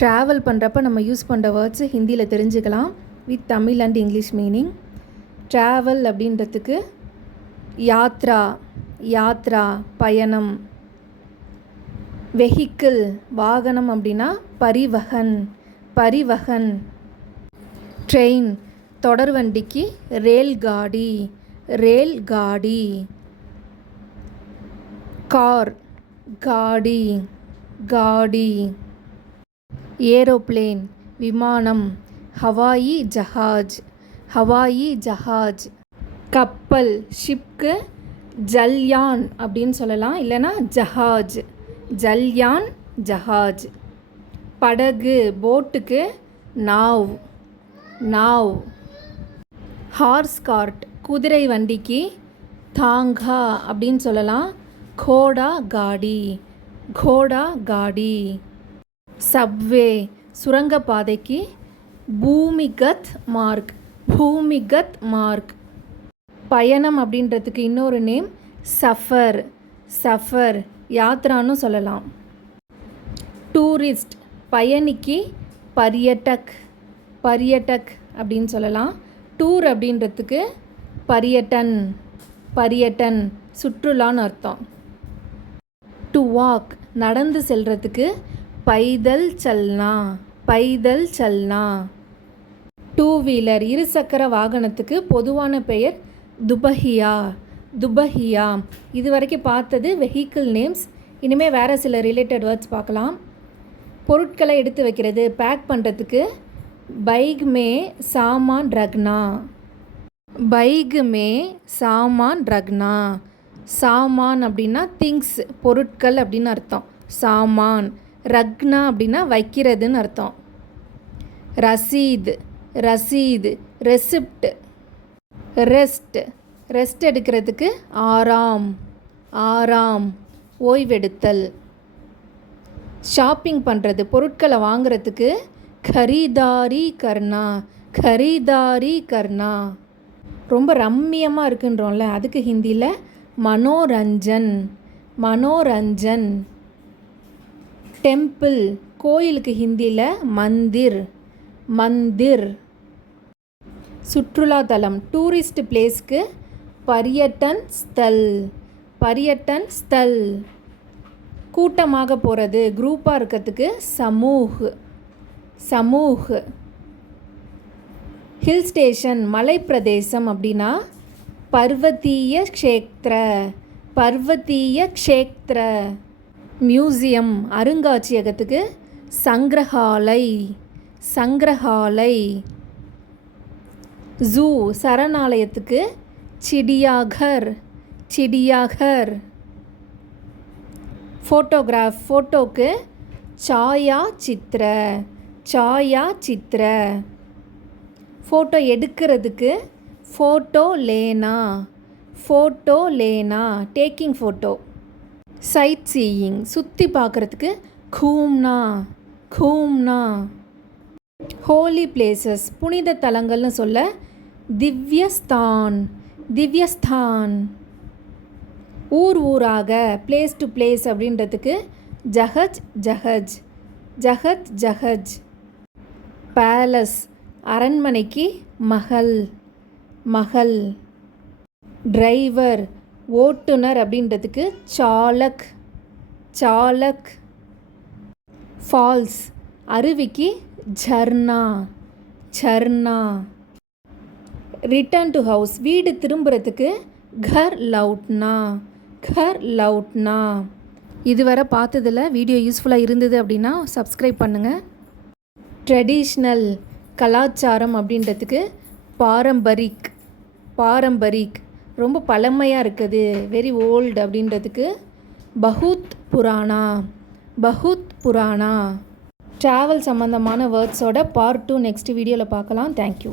Travel பண்ணுறப்ப நம்ம use பண்ணுற வேர்ட்ஸு ஹிந்தியில் தெரிஞ்சுக்கலாம் with Tamil and English meaning. Travel அப்படின்றதுக்கு யாத்ரா, யாத்ரா பயணம். வெஹிக்கிள் வாகனம் அப்படின்னா பரிவஹன், பரிவஹன். ட்ரெயின் தொடர்வண்டிக்கு ரேல்காடி, ரேல்காடி. கார் காடி, காடி. ஏரோப்ளேன் விமானம் ஹவாயி ஜஹாஜ், ஹவாயி ஜஹாஜ். கப்பல் ஷிப்க்கு ஜல்யான் அப்படின்னு சொல்லலாம், இல்லைனா ஜஹாஜ், ஜல்யான் ஜஹாஜ். படகு போட்டுக்கு நாவ், நாவ். ஹார்ஸ் கார்ட் குதிரை வண்டிக்கு தாங்கா அப்படின்னு சொல்லலாம், கோடா காடி, கோடா காடி. சப்வே சுரங்கப்பாதைக்கு பூமிகத் மார்க், பூமிகத் மார்க். பயணம் அப்படின்றதுக்கு இன்னொரு நேம் சஃபர், சஃபர் யாத்ரான்னு சொல்லலாம். டூரிஸ்ட் பயணிக்கு பரியட்டக், பரியட்டக் அப்படின்னு சொல்லலாம். டூர் அப்படின்றதுக்கு பரியட்டன், பரியட்டன் சுற்றுலான்னு அர்த்தம். டு வாக் நடந்து செல்றதுக்கு பைதல் சல்னா, பைதல் சல்னா. டூ வீலர் இருசக்கர வாகனத்துக்கு பொதுவான பெயர் துபஹியா, துபஹியா. இது வரைக்கும் பார்த்தது வெஹிக்கிள் நேம்ஸ். இனிமேல் வேறு சில ரிலேட்டட் வேர்ட்ஸ் பார்க்கலாம். பொருட்களை எடுத்து வைக்கிறது பேக் பண்ணுறதுக்கு பைக் மே சாமான் ரக்னா, பைக் மே சாமான் ரக்னா. சாமான் அப்படின்னா திங்ஸ் பொருட்கள் அப்படின்னு அர்த்தம். சாமான். ரக்னா அப்படின்னா வைக்கிறதுன்னு அர்த்தம். Rashid, Rashid receipt. Rest, rest எடுக்கிறதுக்கு ஆராம், ஆராம் ஓய்வெடுத்தல். ஷாப்பிங் பண்ணுறது பொருட்களை வாங்குறதுக்கு கரீதாரி கர்னா, கரீதாரி கர்னா. ரொம்ப ரம்மியமாக இருக்குன்றோம்ல, அதுக்கு ஹிந்தியில் மனோரஞ்சன், மனோரஞ்சன். டெம்பிள் கோயிலுக்கு ஹிந்தியில் மந்திர், மந்திர். சுற்றுலாத்தலம் டூரிஸ்ட் பிளேஸ்க்கு பரியட்டன் ஸ்தல், பரியட்டன் ஸ்தல். கூட்டமாக போகிறது குரூப்பாக இருக்கிறதுக்கு சமூஹ், சமூஹ். ஹில் ஸ்டேஷன் மலைப்பிரதேசம் அப்படின்னா பர்வதீய க்ஷேத்ர, பர்வதீய க்ஷேத்ர. மியூசியம் அருங்காட்சியகத்துக்கு சங்கிரஹாலை, சங்கிரஹாலை. ஜூ சரணாலயத்துக்கு சிடியாகர், சிடியாகர். ஃபோட்டோகிராஃப் ஃபோட்டோக்கு சாயா சித்ர, சாயா சித்ர. ஃபோட்டோ எடுக்கிறதுக்கு ஃபோட்டோ லேனா, ஃபோட்டோ லேனா டேக்கிங் ஃபோட்டோ. சைட் சீயிங் சுற்றி பார்க்குறதுக்கு கூம்னா, கூம்னா. ஹோலி பிளேசஸ் புனித தலங்கள்னு சொல்ல திவ்யஸ்தான், திவ்யஸ்தான். ஊர் ஊராக பிளேஸ் டு பிளேஸ் அப்படின்றதுக்கு ஜஹஜ், ஜஹஜ், ஜஹத், ஜஹஜ். பேலஸ் அரண்மனைக்கு மஹல், மஹல். டிரைவர் ஓட்டுநர் அப்படின்றதுக்கு சாலக், சாலக். Falls அருவிக்கு Jharna, Jharna. Return to house வீடு திரும்புறதுக்கு கர் லவுட்னா, கர் லவுட்னா. இதுவரை பார்த்ததில் வீடியோ யூஸ்ஃபுல்லாக இருந்தது அப்படின்னா சப்ஸ்கிரைப் பண்ணுங்கள். ட்ரெடிஷ்னல் கலாச்சாரம் அப்படின்றதுக்கு பாரம்பரிக், பாரம்பரிக் ரொம்ப பழமையாக இருக்குது வெரி ஓல்டு அப்படின்றதுக்கு பஹுத் புராணா, பஹுத் புராணா. ட்ராவல் சம்மந்தமான வேர்ட்ஸோட பார்ட் 2 நெக்ஸ்ட் வீடியோவில் பார்க்கலாம். தேங்க்யூ.